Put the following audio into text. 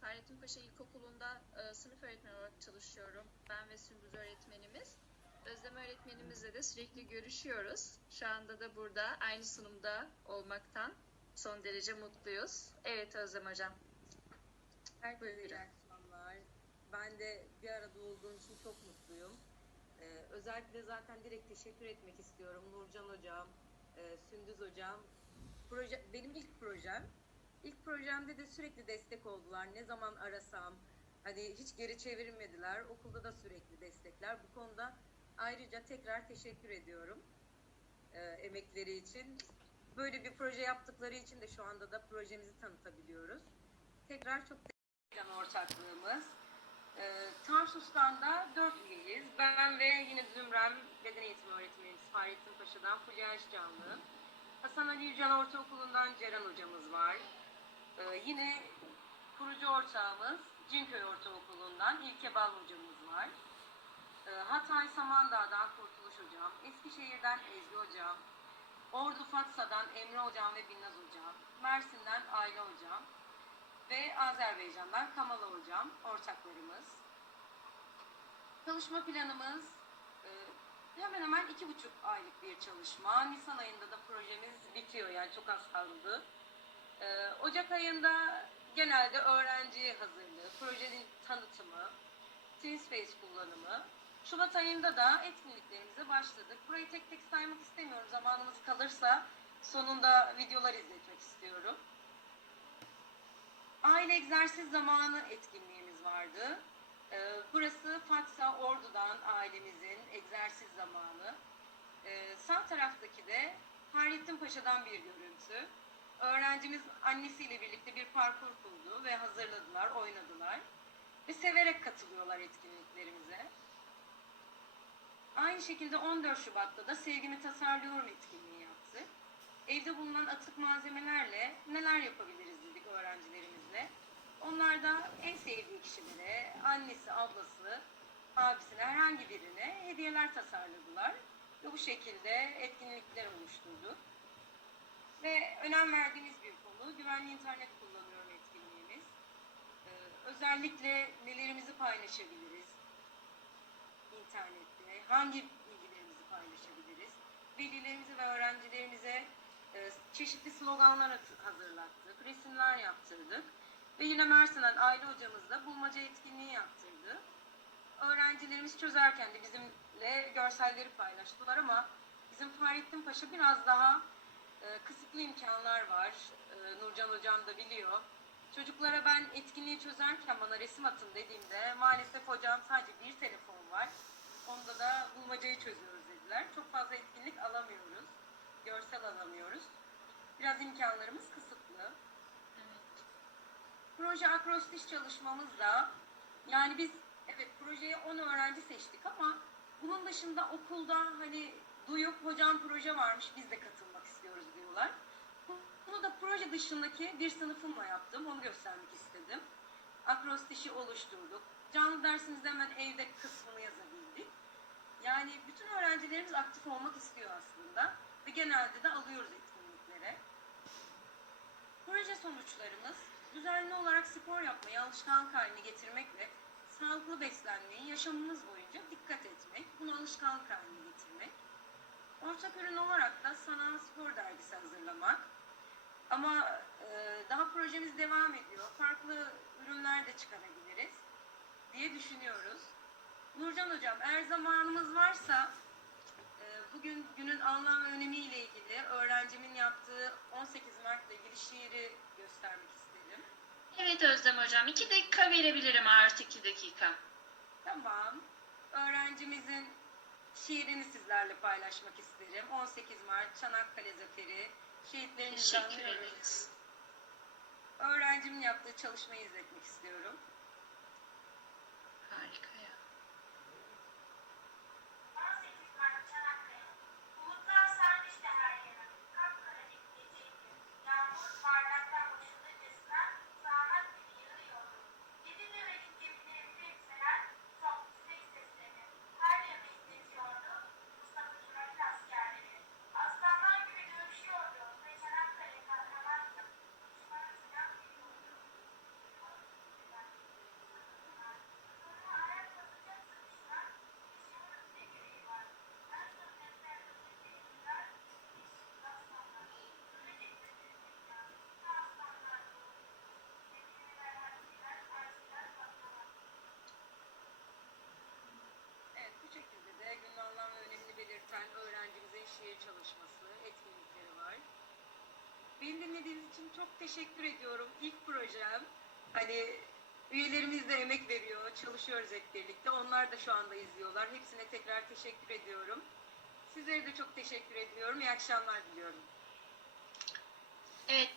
Fahrettin Paşa İlkokulu'nda e, sınıf öğretmeni olarak çalışıyorum. Ben ve Sündüz öğretmenimiz. Özlem öğretmenimizle de sürekli görüşüyoruz. Şu anda da burada aynı sunumda olmaktan son derece mutluyuz. Evet Özlem Hocam. Herkese Buyurun. iyi akşamlar. Ben de bir arada olduğum için çok mutluyum. Ee, özellikle zaten direkt teşekkür etmek istiyorum. Nurcan Hocam, e, Sündüz Hocam. Proje, benim ilk projem İlk projemde de sürekli destek oldular. Ne zaman arasam, hani hiç geri çevirmediler. Okulda da sürekli destekler. Bu konuda ayrıca tekrar teşekkür ediyorum e, emekleri için. Böyle bir proje yaptıkları için de şu anda da projemizi tanıtabiliyoruz. Tekrar çok plan ortaklığımız. Ee, Tarsus'tan da dört üyeyiz. Ben ve yine Zümrem Beden Eğitimi Öğretmenimiz Fahrettin Paşa'dan Fulya Canlı. Hasan Ali Yücel Ortaokulu'ndan Ceren hocamız var. Yine kurucu ortağımız Cinköy Ortaokulu'ndan İlke Bal hocamız var. Ee, Hatay Samandağ'dan Kurtuluş hocam, Eskişehir'den Ezgi hocam, Ordu Fatsa'dan Emre hocam ve Binnaz hocam, Mersin'den Ayla hocam, ve Azerbaycan'dan Kamala Hocam ortaklarımız. Çalışma planımız e, hemen hemen iki buçuk aylık bir çalışma. Nisan ayında da projemiz bitiyor yani çok az kaldı. E, Ocak ayında genelde öğrenci hazırlığı, projenin tanıtımı, TeamSpace kullanımı. Şubat ayında da etkinliklerimize başladık. Burayı tek tek saymak istemiyorum. Zamanımız kalırsa sonunda videolar izletmek istiyorum. Aile egzersiz zamanı etkinliğimiz vardı. Ee, burası Fatsa Ordu'dan ailemizin egzersiz zamanı. Ee, sağ taraftaki de Hayrettin Paşa'dan bir görüntü. Öğrencimiz annesiyle birlikte bir parkur kurdu ve hazırladılar, oynadılar. Ve severek katılıyorlar etkinliklerimize. Aynı şekilde 14 Şubat'ta da Sevgimi Tasarlıyorum etkinliği yaptık. Evde bulunan atık malzemelerle neler yapabiliriz dedik öğrencilerimizle. Onlar da en sevdiği kişilere, annesi, ablası, abisine herhangi birine hediyeler tasarladılar. Ve bu şekilde etkinlikler oluşturduk. Ve önem verdiğimiz bir konu güvenli internet kullanıyorum etkinliğimiz. Ee, özellikle nelerimizi paylaşabiliriz internette, hangi bilgilerimizi paylaşabiliriz, velilerimize ve öğrencilerimize e, çeşitli sloganlar at- hazırlattık, resimler yaptırdık ve yine Mersin'den aile hocamızla bulmaca etkinliği yaptırdı. Öğrencilerimiz çözerken de bizimle görselleri paylaştılar ama bizim Fahrettin Paşa biraz daha e, kısıtlı imkanlar var. E, Nurcan hocam da biliyor. Çocuklara ben etkinliği çözerken bana resim atın dediğimde maalesef hocam sadece bir telefon var. Onda da bulmacayı çözüyoruz dediler. Çok fazla etkinlik alamıyoruz. Görsel alamıyoruz. Biraz imkanlarımız kısıtlı. Proje akrostiş çalışmamız da yani biz evet projeye 10 öğrenci seçtik ama bunun dışında okulda hani duyup hocam proje varmış biz de katılmak istiyoruz diyorlar. Bunu da proje dışındaki bir sınıfımla yaptım. Onu göstermek istedim. Akrostişi oluşturduk. Canlı dersimizde hemen evde kısmını yazabildik. Yani bütün öğrencilerimiz aktif olmak istiyor aslında. Ve genelde de alıyoruz etkinliklere. Proje sonuçlarımız düzenli olarak spor yapmayı alışkanlık haline getirmekle sağlıklı beslenmeyi yaşamımız boyunca dikkat etmek, bunu alışkanlık haline Ortak ürün olarak da sanal spor dergisi hazırlamak. Ama e, daha projemiz devam ediyor. Farklı ürünler de çıkarabiliriz diye düşünüyoruz. Nurcan Hocam eğer zamanımız varsa e, bugün günün anlam ve önemiyle ilgili öğrencimin yaptığı 18 Mart'la ilgili şiiri göstermek isterim. Evet Özlem Hocam. iki dakika verebilirim artı iki dakika. Tamam. Öğrencimizin şiirini sizlerle paylaşmak isterim. 18 Mart Çanakkale Zaferi şehitlerimizi Teşekkür anıyoruz. Öğrencimin yaptığı çalışmayı izletmek istiyorum. Harika Beni dinlediğiniz için çok teşekkür ediyorum. İlk projem. Hani üyelerimiz de emek veriyor. Çalışıyoruz hep birlikte. Onlar da şu anda izliyorlar. Hepsine tekrar teşekkür ediyorum. Sizlere de çok teşekkür ediyorum. İyi akşamlar diliyorum. Evet.